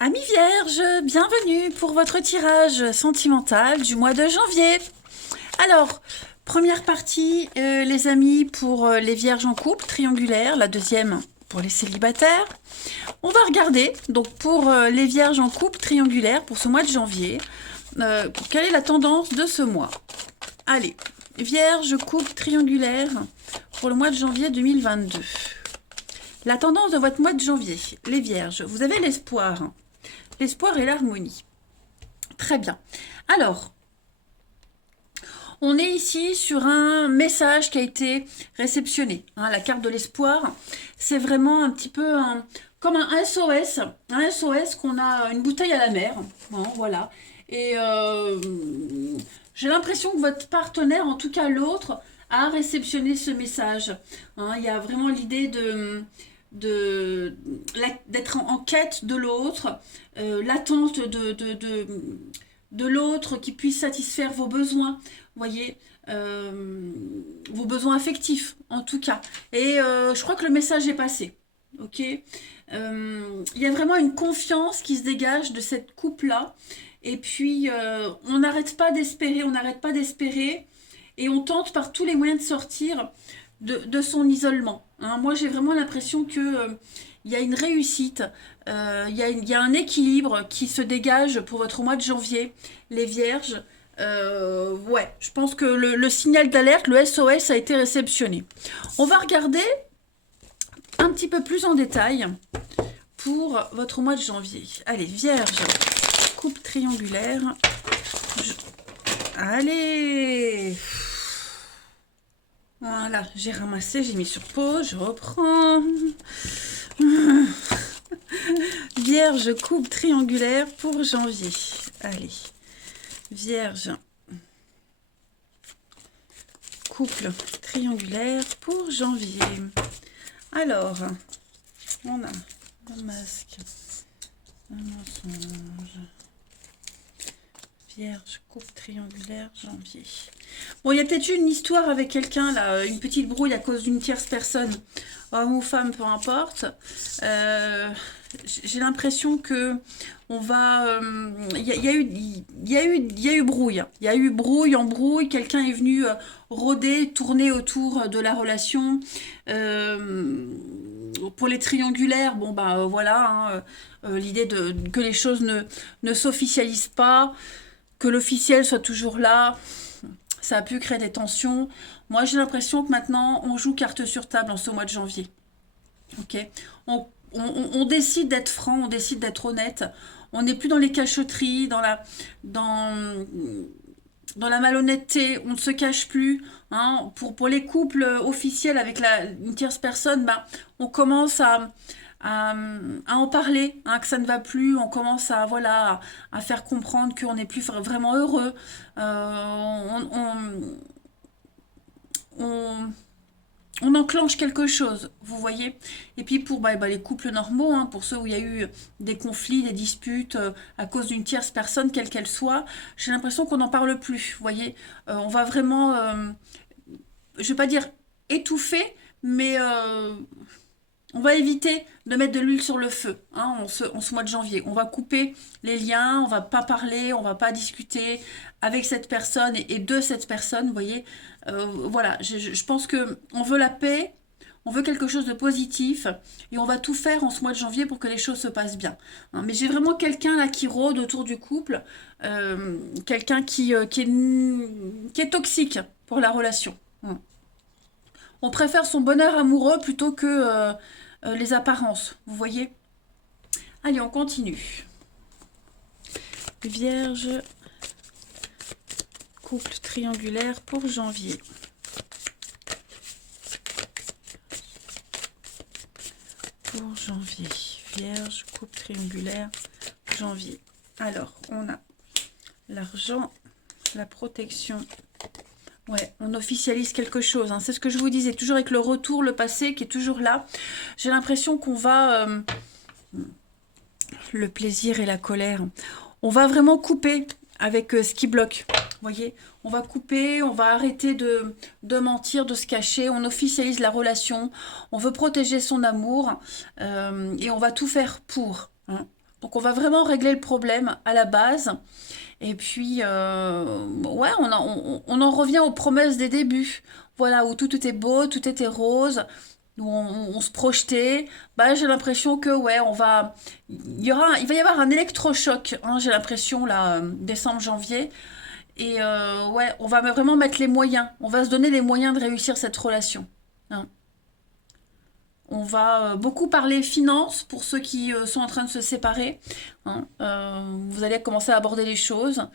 Amis vierges, bienvenue pour votre tirage sentimental du mois de janvier. Alors, première partie, les amis, pour les vierges en couple, triangulaire. La deuxième, pour les célibataires. On va regarder, donc pour les vierges en couple, triangulaire, pour ce mois de janvier, quelle est la tendance de ce mois. Allez, vierge, couple, triangulaire, pour le mois de janvier 2022. La tendance de votre mois de janvier, les vierges, vous avez l'espoir. L'espoir et l'harmonie. Très bien. Alors, on est ici sur un message qui a été réceptionné. Hein, la carte de l'espoir, c'est vraiment un petit peu comme un SOS. Un SOS qu'on a une bouteille à la mer. Hein, voilà. Et j'ai l'impression que votre partenaire, en tout cas l'autre, a réceptionné ce message. Hein, il y a vraiment l'idée d'être en quête de l'autre, l'attente de l'autre qui puisse satisfaire vos besoins, voyez, vos besoins affectifs en tout cas. Et je crois que le message est passé. Ok, il y a vraiment une confiance qui se dégage de cette couple-là. Et puis, on n'arrête pas d'espérer, et on tente par tous les moyens de sortir de son isolement. Hein. Moi, j'ai vraiment l'impression que il y a une réussite, il y a un équilibre qui se dégage pour votre mois de janvier, les vierges. Ouais, je pense que le signal d'alerte, le SOS, a été réceptionné. On va regarder un petit peu plus en détail pour votre mois de janvier. Allez, vierge, coupe triangulaire. Allez! Voilà, j'ai ramassé, j'ai mis sur pause, je reprends. Vierge, coupe triangulaire pour janvier. Allez, Vierge, couple triangulaire pour janvier. Alors, on a un masque, un mensonge. Vierge, couple triangulaire, janvier. Bon, il y a peut-être eu une histoire avec quelqu'un, là, une petite brouille à cause d'une tierce personne, homme ou femme, peu importe. J'ai l'impression que on va... Il y a eu brouille. Il y a eu brouille, embrouille. Quelqu'un est venu rôder, tourner autour de la relation. Pour les triangulaires, bon, bah voilà, hein, l'idée que les choses ne s'officialisent pas, que l'officiel soit toujours là, ça a pu créer des tensions. Moi, j'ai l'impression que maintenant, on joue carte sur table en ce mois de janvier. Ok, on décide d'être franc, on décide d'être honnête. On n'est plus dans les cachotteries, dans la malhonnêteté. On ne se cache plus. Hein. Pour les couples officiels avec une tierce personne, bah, on commence à en parler, hein, que ça ne va plus, on commence à voilà à faire comprendre qu'on n'est plus vraiment heureux, on, on enclenche quelque chose, vous voyez. Et puis pour les couples normaux, hein, pour ceux où il y a eu des conflits, des disputes à cause d'une tierce personne, quelle qu'elle soit, j'ai l'impression qu'on n'en parle plus, vous voyez. On va vraiment, je ne vais pas dire étouffer, mais on va éviter de mettre de l'huile sur le feu hein, en ce mois de janvier. On va couper les liens, on va pas parler, on va pas discuter avec cette personne et de cette personne, vous voyez. Voilà, je pense que on veut la paix, on veut quelque chose de positif et on va tout faire en ce mois de janvier pour que les choses se passent bien. Hein, mais j'ai vraiment quelqu'un là qui rôde autour du couple, quelqu'un qui est toxique pour la relation. Hein. On préfère son bonheur amoureux plutôt que les apparences, vous voyez. Allez, on continue. Vierge, couple triangulaire pour janvier. Pour janvier. Vierge, couple triangulaire, janvier. Alors, on a l'argent, la protection. Ouais, on officialise quelque chose. Hein. C'est ce que je vous disais, toujours avec le retour, le passé qui est toujours là. J'ai l'impression qu'on va... le plaisir et la colère. On va vraiment couper avec ce qui bloque. Vous voyez, on va couper, on va arrêter de mentir, de se cacher. On officialise la relation. On veut protéger son amour et on va tout faire pour. Hein. Donc on va vraiment régler le problème à la base. Et puis, ouais, on en revient aux promesses des débuts. Voilà, où tout était beau, tout était rose, où on se projetait. Bah, j'ai l'impression que, ouais, il va y avoir un électrochoc, hein, j'ai l'impression, là, décembre, janvier. Et ouais, on va vraiment mettre les moyens. On va se donner les moyens de réussir cette relation, hein. On va beaucoup parler finances pour ceux qui sont en train de se séparer, hein. Vous allez commencer à aborder les choses.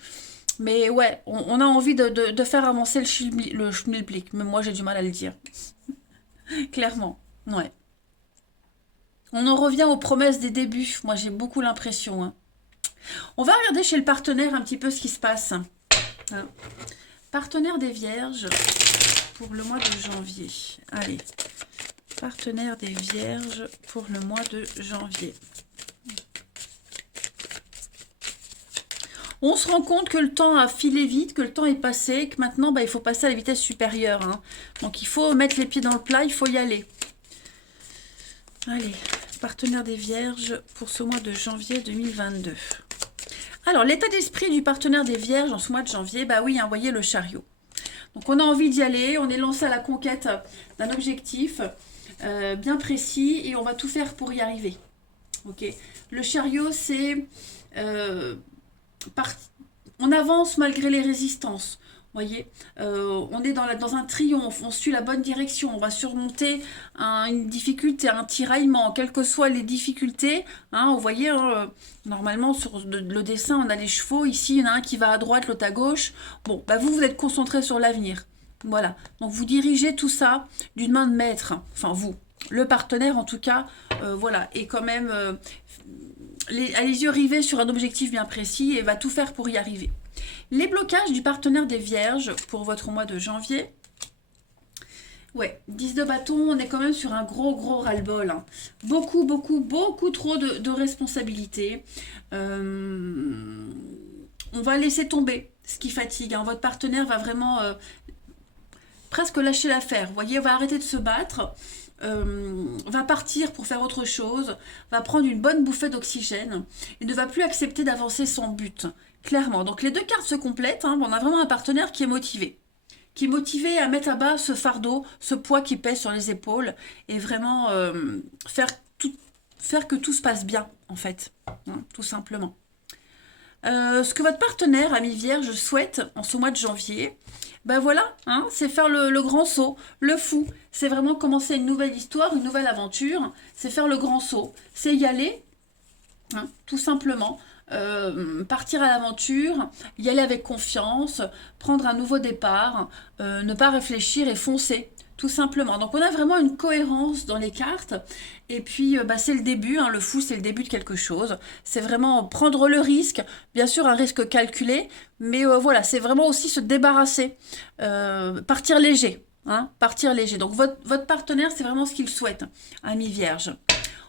Mais ouais, on a envie de faire avancer le schmilblick. Mais moi, j'ai du mal à le dire. Clairement. Ouais. On en revient aux promesses des débuts. Moi, j'ai beaucoup l'impression, hein. On va regarder chez le partenaire un petit peu ce qui se passe, hein. Partenaire des Vierges pour le mois de janvier. Allez. Partenaire des Vierges pour le mois de janvier. On se rend compte que le temps a filé vite, que le temps est passé, que maintenant, bah, il faut passer à la vitesse supérieure, hein. Donc, il faut mettre les pieds dans le plat, il faut y aller. Allez, partenaire des Vierges pour ce mois de janvier 2022. Alors, l'état d'esprit du partenaire des Vierges en ce mois de janvier, bah oui, hein, voyez le chariot. Donc, on a envie d'y aller, on est lancé à la conquête d'un objectif bien précis et on va tout faire pour y arriver. Ok. Le chariot, c'est... on avance malgré les résistances. Voyez, on est dans un triomphe, on suit la bonne direction, on va surmonter une difficulté, un tiraillement, quelles que soient les difficultés, hein. Vous voyez, hein, normalement sur le dessin, on a les chevaux, ici il y en a un qui va à droite, l'autre à gauche. Bon, bah vous êtes concentré sur l'avenir. Voilà, donc vous dirigez tout ça d'une main de maître, enfin vous, le partenaire en tout cas, voilà, et quand même a les yeux rivés sur un objectif bien précis et va tout faire pour y arriver. Les blocages du partenaire des Vierges pour votre mois de janvier. Ouais, 10 de bâton, on est quand même sur un gros ras-le-bol, hein. Beaucoup trop de responsabilités. On va laisser tomber ce qui fatigue, hein. Votre partenaire va vraiment presque lâcher l'affaire. Vous voyez, va arrêter de se battre. Va partir pour faire autre chose, va prendre une bonne bouffée d'oxygène et ne va plus accepter d'avancer sans but, clairement. Donc les deux cartes se complètent, hein. On a vraiment un partenaire qui est motivé à mettre à bas ce fardeau, ce poids qui pèse sur les épaules et vraiment faire que tout se passe bien, en fait, hein, tout simplement. Ce que votre partenaire, ami Vierge, souhaite en ce mois de janvier, ben voilà, hein, c'est faire le grand saut, le fou. C'est vraiment commencer une nouvelle histoire, une nouvelle aventure. C'est faire le grand saut. C'est y aller, hein, tout simplement. Partir à l'aventure, y aller avec confiance, prendre un nouveau départ, ne pas réfléchir et foncer. Tout simplement. Donc on a vraiment une cohérence dans les cartes. Et puis bah, c'est le début, hein, le fou c'est le début de quelque chose. C'est vraiment prendre le risque, bien sûr un risque calculé, mais voilà, c'est vraiment aussi se débarrasser, partir léger. Hein, partir léger. Donc votre partenaire, c'est vraiment ce qu'il souhaite, ami Vierge.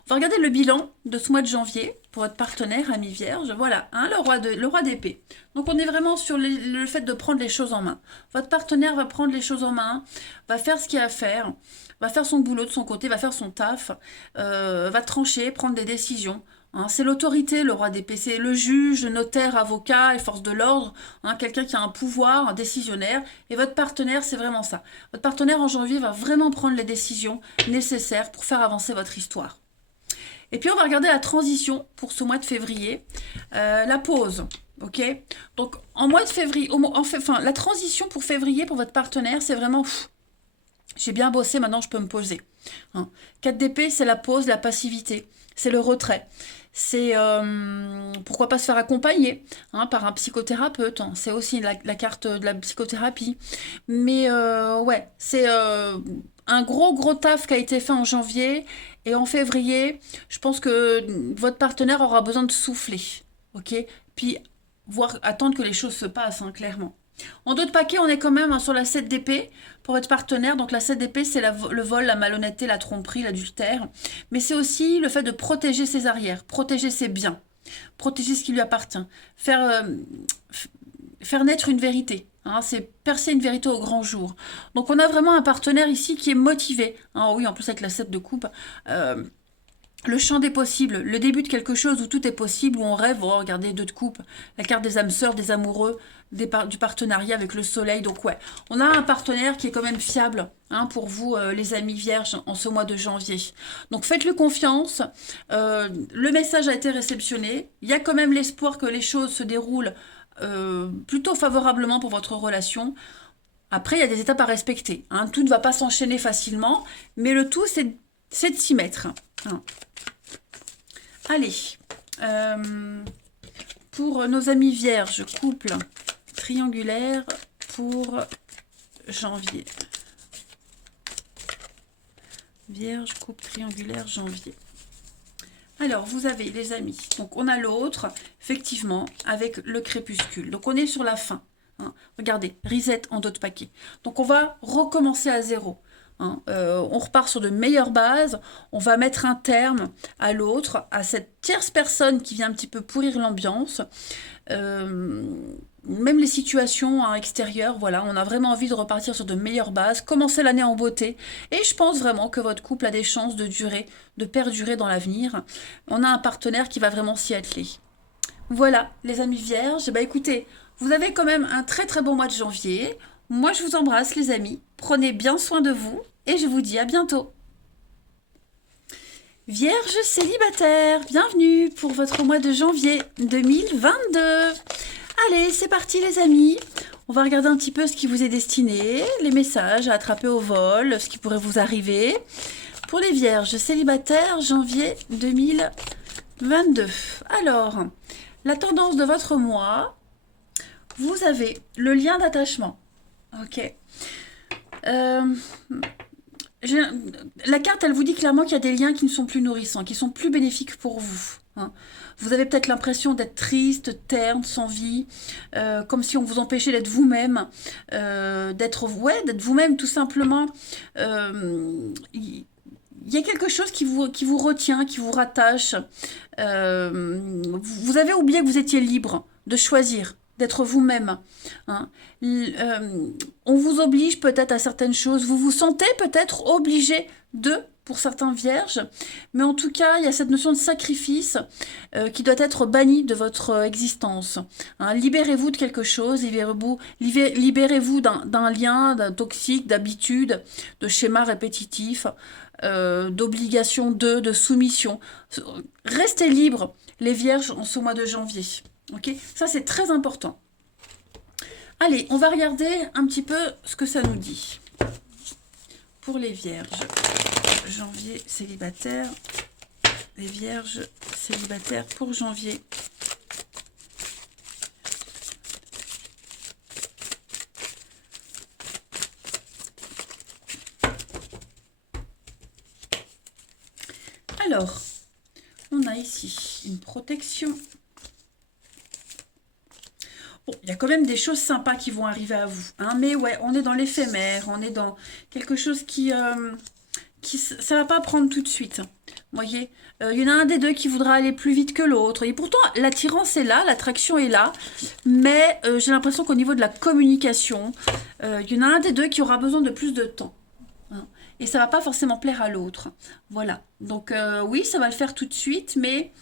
On va regarder le bilan de ce mois de janvier pour votre partenaire, ami Vierge. Voilà, hein, le roi d'épée. Donc on est vraiment sur le fait de prendre les choses en main. Votre partenaire va prendre les choses en main, va faire ce qu'il a à faire, va faire son boulot de son côté, va faire son taf, va trancher, prendre des décisions. Hein, c'est l'autorité, le roi d'épée. C'est le juge, le notaire, avocat et force de l'ordre. Hein, quelqu'un qui a un pouvoir, un décisionnaire. Et votre partenaire, c'est vraiment ça. Votre partenaire en janvier va vraiment prendre les décisions nécessaires pour faire avancer votre histoire. Et puis on va regarder la transition pour ce mois de février, la pause, ok. Donc en mois de février, la transition pour février pour votre partenaire, c'est vraiment, j'ai bien bossé, maintenant je peux me poser. Hein. 4 d'épée, c'est la pause, la passivité, c'est le retrait. C'est pourquoi pas se faire accompagner, hein, par un psychothérapeute, hein. C'est aussi la carte de la psychothérapie. Mais ouais, c'est un gros taf qui a été fait en janvier. Et en février, je pense que votre partenaire aura besoin de souffler. Ok. Puis attendre que les choses se passent, hein, clairement. En dos de paquet, on est quand même, hein, sur la 7 d'épée pour votre partenaire. Donc la 7 d'épée, c'est le vol, la malhonnêteté, la tromperie, l'adultère. Mais c'est aussi le fait de protéger ses arrières, protéger ses biens, protéger ce qui lui appartient. Faire naître une vérité. Hein, c'est percer une vérité au grand jour. Donc on a vraiment un partenaire ici qui est motivé. Hein, oui, en plus avec la 7 de coupe. le champ des possibles, le début de quelque chose où tout est possible, où on rêve. Oh, regardez, deux de coupe, la carte des âmes sœurs, des amoureux, du partenariat avec le soleil. Donc ouais, on a un partenaire qui est quand même fiable hein, pour vous, les amis vierges, en ce mois de janvier. Donc faites-le confiance. Le message a été réceptionné. Il y a quand même l'espoir que les choses se déroulent plutôt favorablement pour votre relation. Après, il y a des étapes à respecter. Hein. Tout ne va pas s'enchaîner facilement, mais le tout, c'est de s'y mettre. Hein. Allez, pour nos amis vierges, couple triangulaire pour janvier. Vierge, couple triangulaire, janvier. Alors, vous avez les amis. Donc, on a l'autre, effectivement, avec le crépuscule. Donc, on est sur la fin. Hein. Regardez, reset en dos de paquet. Donc, on va recommencer à zéro. Hein. On repart sur de meilleures bases, on va mettre un terme à l'autre, à cette tierce personne qui vient un petit peu pourrir l'ambiance. Même les situations hein, extérieures, voilà, on a vraiment envie de repartir sur de meilleures bases, commencer l'année en beauté, et je pense vraiment que votre couple a des chances de durer, de perdurer dans l'avenir. On a un partenaire qui va vraiment s'y atteler. Voilà, les amis vierges, bah écoutez, vous avez quand même un très très bon mois de janvier. Moi, je vous embrasse, les amis. Prenez bien soin de vous et je vous dis à bientôt. Vierge célibataire, bienvenue pour votre mois de janvier 2022. Allez, c'est parti, les amis. On va regarder un petit peu ce qui vous est destiné, les messages à attraper au vol, ce qui pourrait vous arriver. Pour les vierges célibataires, janvier 2022. Alors, la tendance de votre mois, vous avez le lien d'attachement. Ok. La carte, elle vous dit clairement qu'il y a des liens qui ne sont plus nourrissants, qui sont plus bénéfiques pour vous. Hein. Vous avez peut-être l'impression d'être triste, terne, sans vie, comme si on vous empêchait d'être vous-même, d'être vous-même tout simplement. Il y a quelque chose qui vous retient, qui vous rattache. Vous avez oublié que vous étiez libre de choisir, d'être vous-même. Hein. On vous oblige peut-être à certaines choses, vous vous sentez peut-être obligé pour certains vierges, mais en tout cas, il y a cette notion de sacrifice qui doit être bannie de votre existence. Hein. Libérez-vous de quelque chose, libérez-vous d'un lien toxique, d'habitude, de schéma répétitif, d'obligation de soumission. Restez libres, les vierges, en ce mois de janvier. Okay, ça, c'est très important. Allez, on va regarder un petit peu ce que ça nous dit. Pour les vierges, janvier célibataire. Les vierges célibataires pour janvier. Alors, on a ici une protection. Bon, il y a quand même des choses sympas qui vont arriver à vous. Hein, mais ouais, on est dans l'éphémère, on est dans quelque chose ça va pas prendre tout de suite. Vous voyez, il y en a un des deux qui voudra aller plus vite que l'autre. Et pourtant, l'attirance est là, l'attraction est là. Mais j'ai l'impression qu'au niveau de la communication, il y en a un des deux qui aura besoin de plus de temps. Hein, et ça va pas forcément plaire à l'autre. Voilà. Donc oui, ça va le faire tout de suite, mais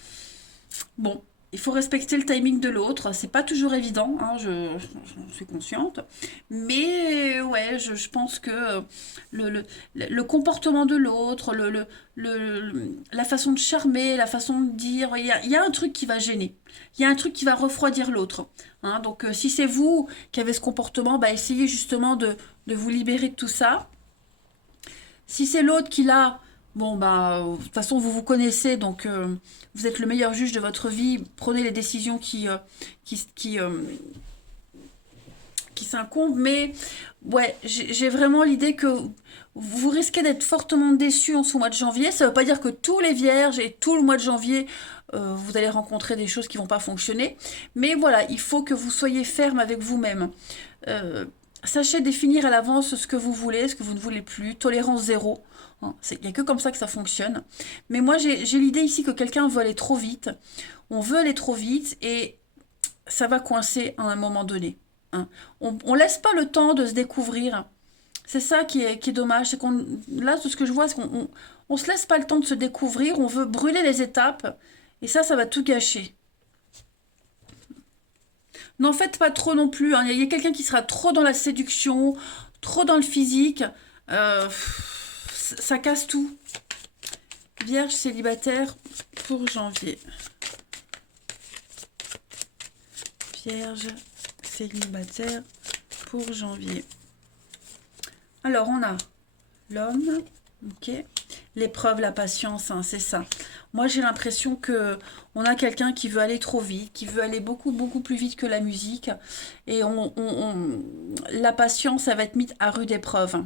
bon. Il faut respecter le timing de l'autre. C'est pas toujours évident, hein, j'en suis consciente. Mais ouais, je pense que le comportement de l'autre, la façon de charmer, la façon de dire, il y a un truc qui va gêner. Il y a un truc qui va refroidir l'autre. Hein. Donc si c'est vous qui avez ce comportement, bah, essayez justement de vous libérer de tout ça. Si c'est l'autre qui l'a... Bon, bah, de toute façon, vous vous connaissez, donc vous êtes le meilleur juge de votre vie. Prenez les décisions qui s'incombent. Mais, ouais, j'ai vraiment l'idée que vous risquez d'être fortement déçus en ce mois de janvier. Ça ne veut pas dire que tous les vierges et tout le mois de janvier, vous allez rencontrer des choses qui ne vont pas fonctionner. Mais voilà, il faut que vous soyez ferme avec vous-même. Sachez définir à l'avance ce que vous voulez, ce que vous ne voulez plus. Tolérance zéro. Il n'y a que comme ça que ça fonctionne. Mais moi, j'ai l'idée ici que quelqu'un veut aller trop vite. On veut aller trop vite et ça va coincer à un moment donné. Hein. On ne laisse pas le temps de se découvrir. C'est ça qui est dommage. C'est là, tout ce que je vois, c'est qu'on On se laisse pas le temps de se découvrir, on veut brûler les étapes, et ça va tout gâcher. N'en faites pas trop non plus, hein. Il y a quelqu'un qui sera trop dans la séduction, trop dans le physique, ça casse tout. Vierge célibataire pour janvier. Vierge célibataire pour janvier. Alors, on a l'homme, ok. L'épreuve, la patience, hein, c'est ça. Moi, j'ai l'impression que on a quelqu'un qui veut aller trop vite, qui veut aller beaucoup, beaucoup plus vite que la musique. Et la patience, ça va être mise à rude épreuve.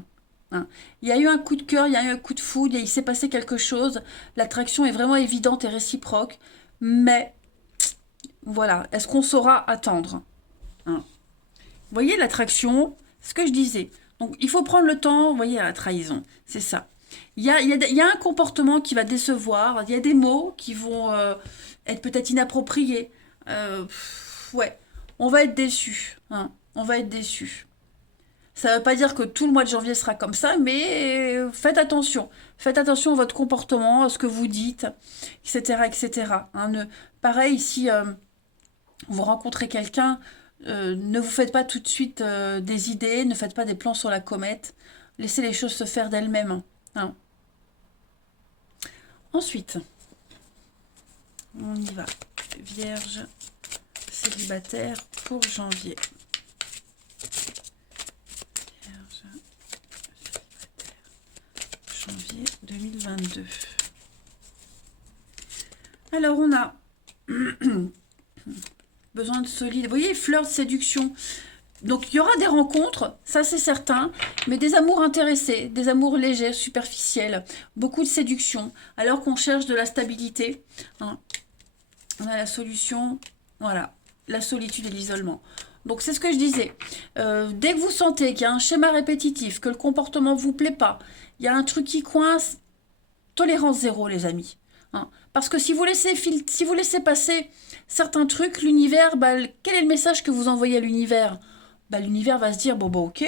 Hein. Il y a eu un coup de cœur, il y a eu un coup de foudre, il s'est passé quelque chose. L'attraction est vraiment évidente et réciproque. Mais, voilà, est-ce qu'on saura attendre? Hein. Vous voyez, l'attraction, ce que je disais. Donc, il faut prendre le temps, vous voyez, à la trahison, c'est ça. Il y a un comportement qui va décevoir, il y a des mots qui vont être peut-être inappropriés. Ouais, on va être déçus, hein, on va être déçus. Ça ne veut pas dire que tout le mois de janvier sera comme ça, mais faites attention. Faites attention à votre comportement, à ce que vous dites, etc. etc. Hein, pareil, si vous rencontrez quelqu'un, ne vous faites pas tout de suite des idées, ne faites pas des plans sur la comète. Laissez les choses se faire d'elles-mêmes. Hein. Ensuite, on y va. Vierge célibataire pour janvier. Vierge célibataire janvier 2022. Alors, on a besoin de solide. Vous voyez, fleur de séduction. Donc, il y aura des rencontres, ça c'est certain, mais des amours intéressés, des amours légers, superficiels, beaucoup de séduction, alors qu'on cherche de la stabilité. Hein. On a la solution, voilà, la solitude et l'isolement. Donc, c'est ce que je disais. Dès que vous sentez qu'il y a un schéma répétitif, que le comportement ne vous plaît pas, il y a un truc qui coince, tolérance zéro, les amis. Hein. Parce que si vous laissez passer certains trucs, l'univers, quel est le message que vous envoyez à l'univers? L'univers va se dire, bon, ok,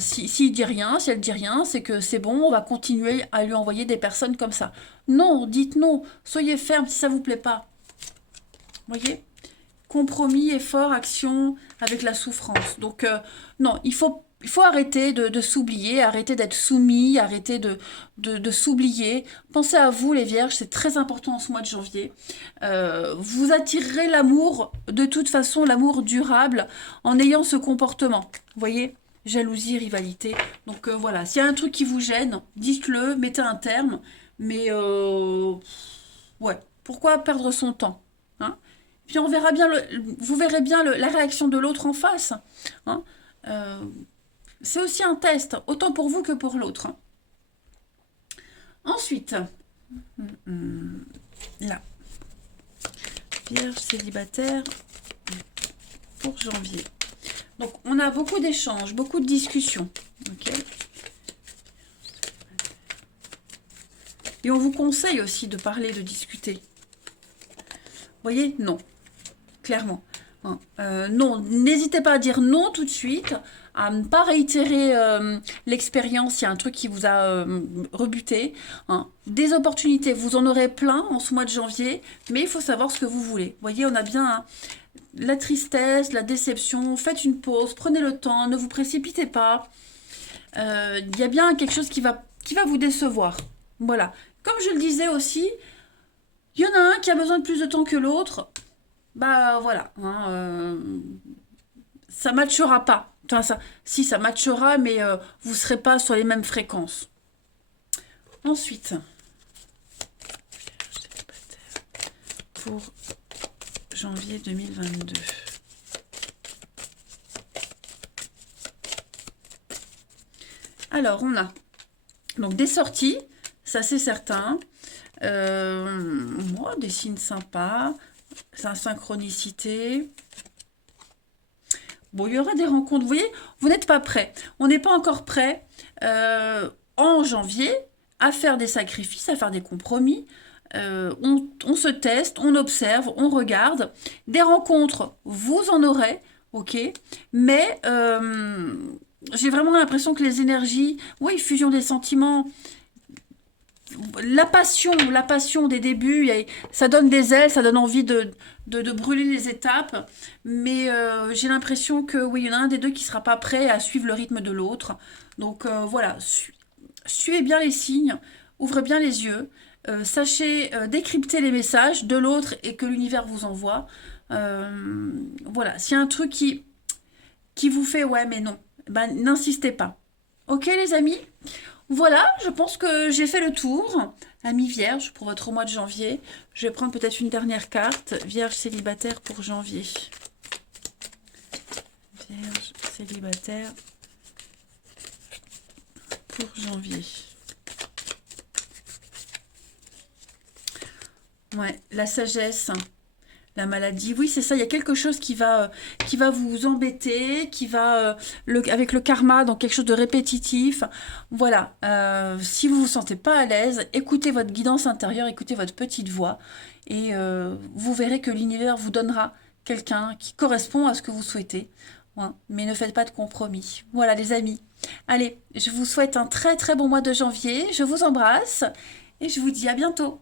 s'il dit rien, si elle dit rien, c'est que c'est bon, on va continuer à lui envoyer des personnes comme ça. Non, dites non, soyez ferme si ça vous plaît pas. Voyez? Compromis, effort, action avec la souffrance. Donc, non, il faut arrêter de s'oublier, arrêter d'être soumis, arrêter de s'oublier. Pensez à vous, les vierges, c'est très important en ce mois de janvier. Vous attirerez l'amour, de toute façon, l'amour durable, en ayant ce comportement. Vous voyez? Jalousie, rivalité. Donc voilà, s'il y a un truc qui vous gêne, dites-le, mettez un terme. Mais, ouais, pourquoi perdre son temps? Hein? Puis on verra bien, vous verrez bien la réaction de l'autre en face. Hein? C'est aussi un test, autant pour vous que pour l'autre. Ensuite, là, Vierge célibataire pour janvier. Donc, on a beaucoup d'échanges, beaucoup de discussions. Ok. Et on vous conseille aussi de parler, de discuter. Vous voyez? Non. Clairement. Hein. Non, n'hésitez pas à dire non tout de suite, à ne pas réitérer l'expérience s'il y a un truc qui vous a rebuté. Hein. Des opportunités, vous en aurez plein en ce mois de janvier, mais il faut savoir ce que vous voulez. Vous voyez, on a bien la tristesse, la déception. Faites une pause, prenez le temps, ne vous précipitez pas. Il y a bien quelque chose qui va vous décevoir. Voilà. Comme je le disais aussi, il y en a un qui a besoin de plus de temps que l'autre. Voilà, hein, ça matchera pas. Enfin, si ça matchera, mais vous ne serez pas sur les mêmes fréquences. Ensuite, pour janvier 2022. Alors, on a donc des sorties, ça c'est certain. Des signes sympas. C'est une synchronicité. Bon, il y aura des rencontres. Vous voyez, vous n'êtes pas prêts. On n'est pas encore prêts en janvier à faire des sacrifices, à faire des compromis. On se teste, on observe, on regarde. Des rencontres, vous en aurez, ok. Mais j'ai vraiment l'impression que les énergies, oui, fusion des sentiments, la passion des débuts, ça donne des ailes, ça donne envie de brûler les étapes, mais j'ai l'impression que oui, il y en a un des deux qui sera pas prêt à suivre le rythme de l'autre. Donc voilà, suivez bien les signes, ouvrez bien les yeux, sachez décrypter les messages de l'autre et que l'univers vous envoie. Voilà, s'il y a un truc qui vous fait ouais mais non, ben n'insistez pas. Ok les amis? Voilà, je pense que j'ai fait le tour. Amis vierge pour votre mois de janvier. Je vais prendre peut-être une dernière carte. Vierge célibataire pour janvier. Vierge célibataire pour janvier. Ouais, la sagesse. La maladie, oui, c'est ça. Il y a quelque chose qui va vous embêter, qui va, avec le karma, donc quelque chose de répétitif. Voilà. Si vous vous sentez pas à l'aise, écoutez votre guidance intérieure, écoutez votre petite voix, et vous verrez que l'univers vous donnera quelqu'un qui correspond à ce que vous souhaitez. Ouais. Mais ne faites pas de compromis. Voilà, les amis. Allez, je vous souhaite un très très bon mois de janvier. Je vous embrasse et je vous dis à bientôt.